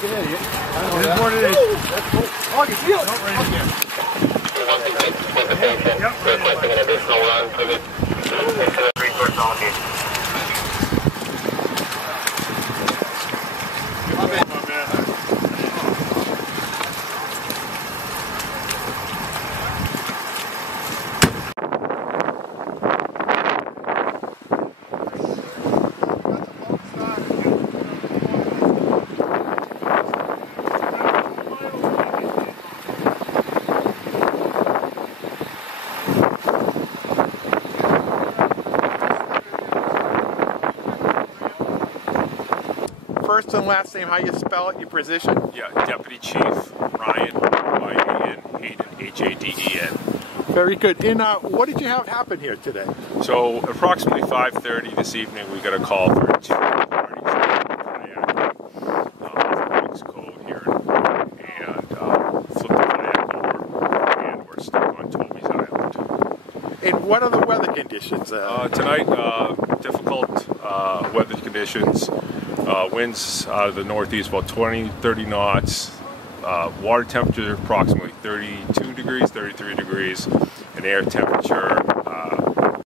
fucking idiot. I know it that. Is what it is. That's cool. Oh, I can feel it. Not ready again. Yep, requesting an additional run for the resource allocation. My man. First and last name, how you spell it, your position? Yeah, Deputy Chief Ryan, Y-A-N, Haden, H-A-D-E-N. Very good. And what did you have happen here today? So, approximately 5:30 this evening, we got a call for two parties kayak off Code here, and flipped the kayak over, and we're stuck on Tobys Island. And what are the weather conditions? Tonight, difficult weather conditions. Winds out of the northeast about 20-30 knots. Water temperature approximately 32 degrees, 33 degrees, and air temperature